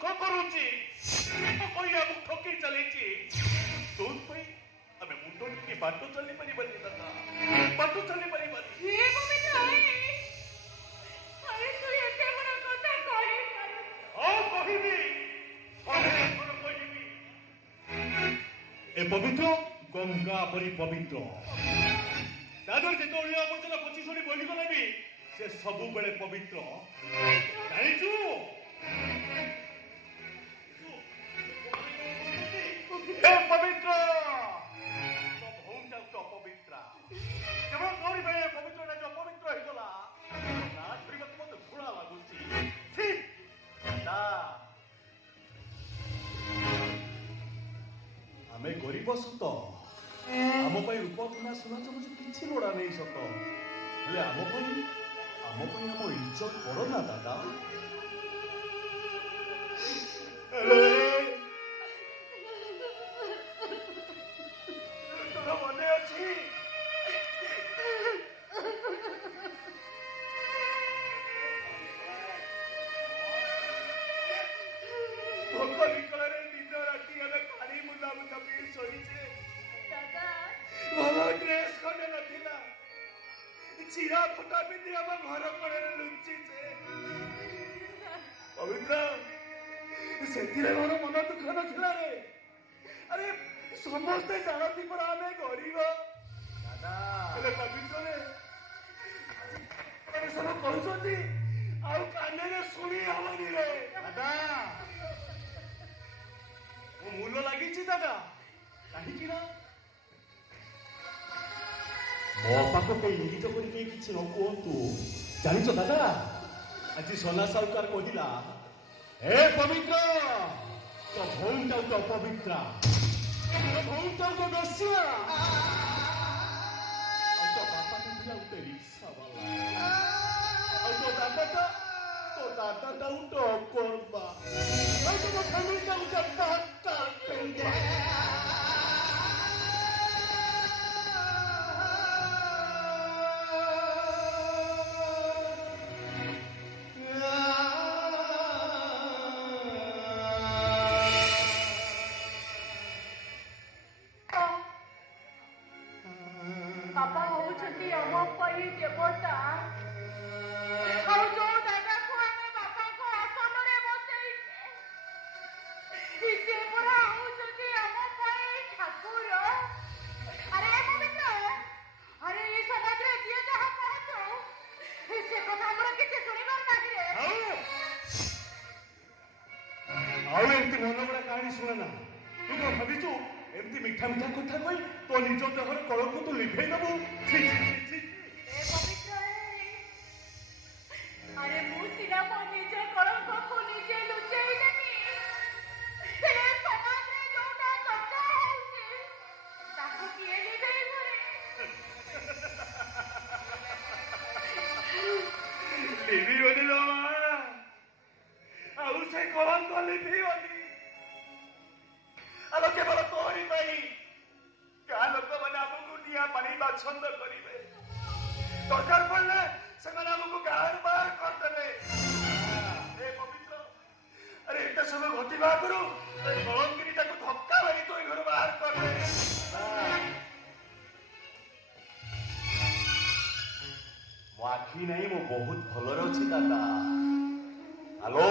ଦୁଃଖ କରୁଛି କହି ଆମକୁ ଠକି ଚାଲିଛି ତୋପାଇଁ ଆମେ ମୁଣ୍ଡ ଟିକେ ବାଟ ଚାଲି ପାରିବାନି ଦାଦା ବାଟ ଚାଲି ପାରିବାନି କହିବି ଏ ପବିତ୍ର ଗଙ୍ଗା ପରି ପବିତ୍ର ଦାଦା ଯେତେବେଳେ ଆବର୍ଜନା ପଚି ସରି ବହିଗଲେ ବି ସେ ସବୁବେଳେ ପବିତ୍ର ଜାଣିଛୁ ପବିତ୍ର ଭଉଣୀଟା ଗୋଟେ ଅପବିତ୍ରା କେବଳ ତୋରି ପାଇଁ ପବିତ୍ରଟା ଯେ ଅପବିତ୍ର ହେଇଗଲା ନା ଧରିବାକୁ ମତେ ଘୃଣା ଲାଗୁଛି ଆମେ ଗରିବ ସତ ଆମ ପାଇଁ ରୂପ ସୁନା ସୁନା ଚାମଚ କିଛି ଲୋଡ଼ା ନେଇ ସତ ହେଲେ ଆମ ପାଇଁ ଆମ ଇଜ୍ଜତ ବଡ଼ ନା ଦାଦା ତୋର ମନେ ଅଛି ଭୋକ ନିକଳରେ ଦିନ ରାତି ଆମେ ପାଣି ବୁଲା ବୁଲା ପିଇ ଶୋଇଛେ ଭଲ ଡ୍ରେସ୍ ଖଣ୍ଡେ ନଥିଲା ଚିରା ଫୁଟା ପିନ୍ଧି ଆମ ଘର କଡ଼ରେ ଲୁଚିଛେ ପବିତ୍ର ସେଥିରେ ମୋର ମନ ଦୁଃଖ ନଥିଲା ରେ ଆରେ ସମସ୍ତେ ଜାଣନ୍ତି ପରା ଆମେ ଗରିବ ହେଲେ ପବିତ୍ରରେ ସବୁ କହୁଛନ୍ତି ଆଉ କାନରେ ଶୁଣି ହବନି ରେ ଦାଦା ମୋ ମୂଲ ଲାଗିଛି ଦାଦା କାହିଁକି ନା ମୋ ପାଖକୁ ଇଙ୍ଗିତ କରି କେହି କିଛି ନ କୁହନ୍ତୁ ଜାଣିଛ ଦାଦା ଆଜି ସନା ସାହୁକାର କହିଲା ହେ ପବିତ୍ର ତୋ ଭଉଣୀଟା ଗୋଟେ ଅପବିତ୍ରା ତୋ ଭଉଣୀଟା ଗୋଟେ ବେଶ୍ୟା ଆଉ ତୋ ବାପାଟା ଥିଲା ଗୋଟେ ରିକ୍ସାବାଲା ଆଉ ତୋ ଦାଦାଟା ଗୋଟେ ଅକର୍ମା ଆଉ ତୋ ଫ୍ୟାମିଲିଟା ଗୋଟେ ବାଟା ବାପା ହଉଛନ୍ତି ଆମ ପାଇଁ ଦେବତା ଆଉ ଯୋଉ ଦାଦାକୁ ଆମେ ବାପାଙ୍କ ଆସନରେ ବସେଇଛେ ସେ ପରା ହଉଛନ୍ତି ଆମ ପାଇଁ ଠାକୁର ଆରେ ପବିତ୍ର ଆରେ ଏଇ ସମାଜରେ ଯିଏ ଯାହା କହନ୍ତୁ ସେ କଥା ଆମର କିଛି ଶୁଣିବାର ନାହିଁ ରେ ଆଉ ଏମିତି ମନ ଗড়ା କାହାଣୀ ଶୁଣେ ନା ତୁ କଣ ଭାବିଛୁ ଏମିତି ମିଠା ମିଠା କଥା କହି ତୋ ନିଜ ଦେହରେ କଳକୁ ତୁ ଲିଭେଇ ଦେବୁ ଆରେ ମୁଁ ସିନା ମୋ ନିଜ କଳଙ୍କକୁ ନିଜେ ଲୁଚେଇ ଦେବି ହେଲେ ସମାଜରେ ଯୋଉଟା ଚର୍ଚ୍ଚା ହଉଛି ତାକୁ କିଏ ଲିଭେଇବ ଲିଭିବନି ଲୋ ମା ଆଉ ସେ କଳଙ୍କ ଲିଭିବନି ଆଉ କେବଳ ତୋରି ପାଇଁ ଗାଁ ଲୋକମାନେ ଆମକୁ ନିଆଁ ପାଣି ବାଛନ୍ଦ କରିବେ ଦରକାର ପଡ଼ିଲେ ସେମାନେ ଆମକୁ ଗାଁରୁ ବାହାର କରିଦେବେ ପବିତ୍ର ଆରେ ଏତେ ସମୟ ଘଟିବା ଆଗରୁ କଳଙ୍କିରି ତାକୁ ଧକ୍କା ମାରି ତୋ ଘରୁ ବାହାର କରିଦେବେ ମୋ ଆଖି ନାହିଁ ମୁଁ ବହୁତ ଭଲରେ ଅଛି ଦାଦା ହ୍ୟାଲୋ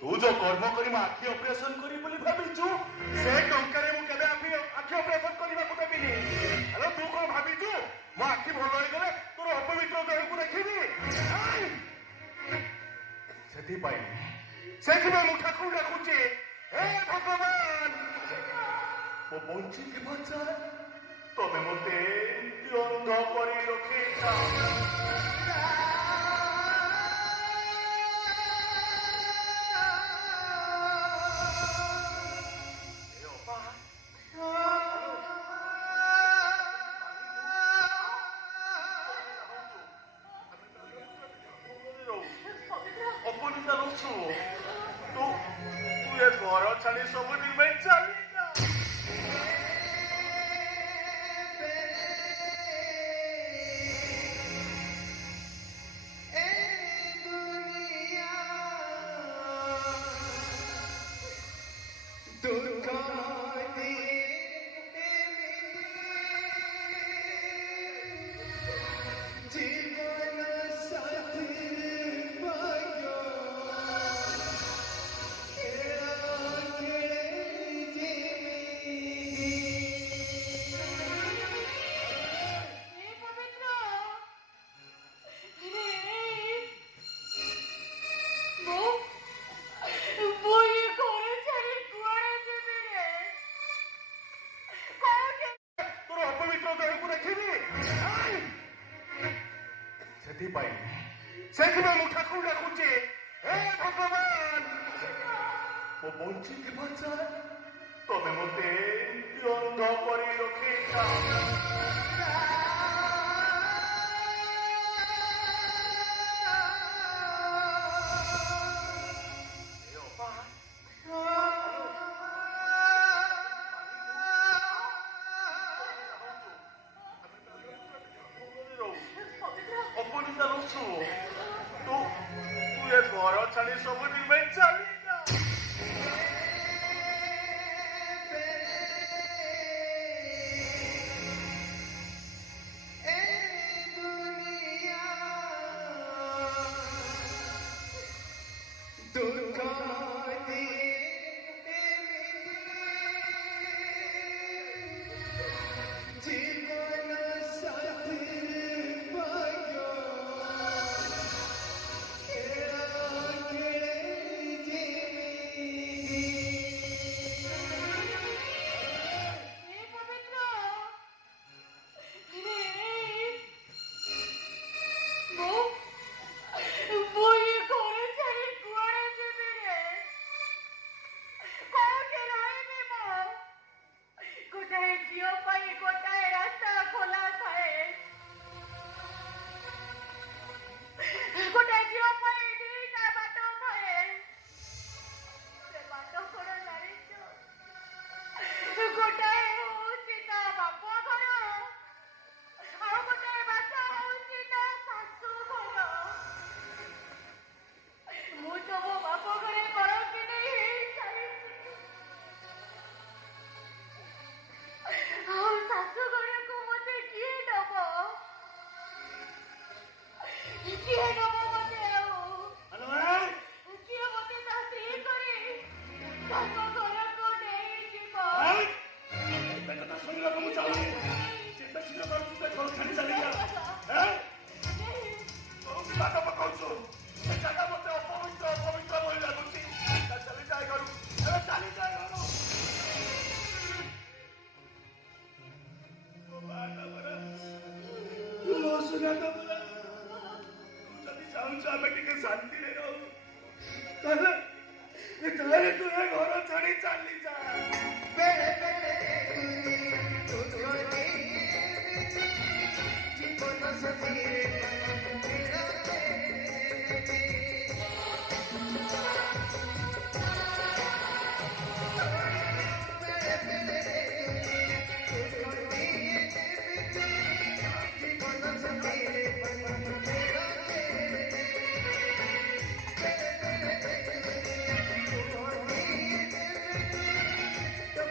ତୁ ଯୋଉ କର୍ମ କରି ମୋ ଆଖି ଅପରେସନ କରିବି ବୋଲି ଭାବିଛୁ ସେ ଟଙ୍କାରେ ମୁଁ କେବେ ଆଖି ଅପରେସନ କରିବାକୁ ଦେବିନି ଆରେ ତୁ କଣ ଭାବିଛୁ ମୋ ଆଖି ଭଲ ହେଇଗଲେ ତୋର ଅପବିତ୍ର ଦେହକୁ ଦେଖିବି ସେଥିପାଇଁ ମୁଁ ଠାକୁର ଡାକୁଛି ହେ ଭଗବାନ ମୋ ବଞ୍ଚିକି ବଞ୍ଚା ତମେ ମତେ ଅନ୍ଧ କରି ରଖିଛ ଘର ଛାଡ଼ି ସବୁ ଦିନ ଚାଲି पाइनी से मु ठाकुर डाकुचे हे भगवान मो बंची के बचा तमे मते अंध परी रखेता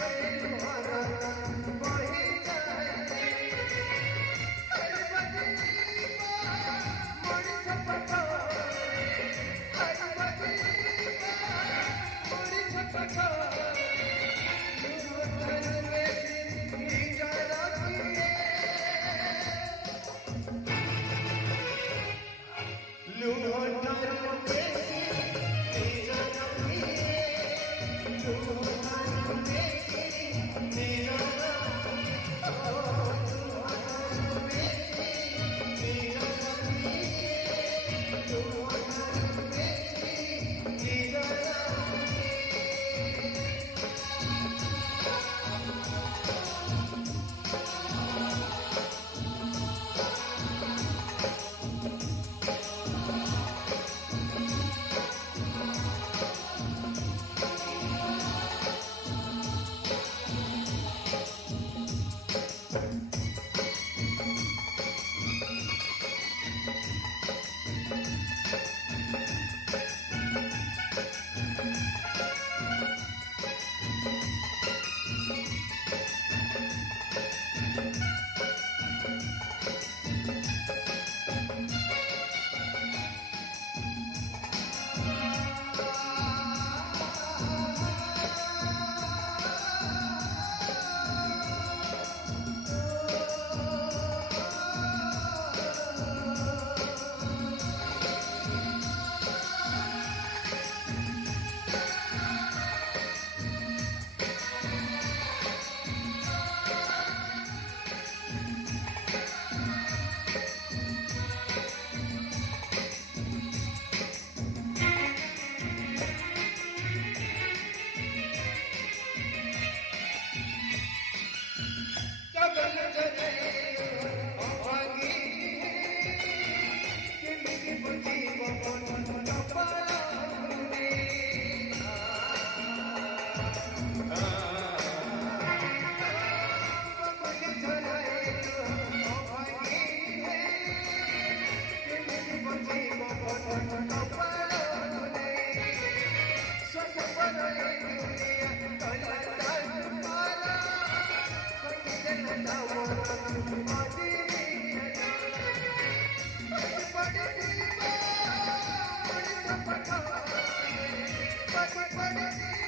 Bye. Thank you.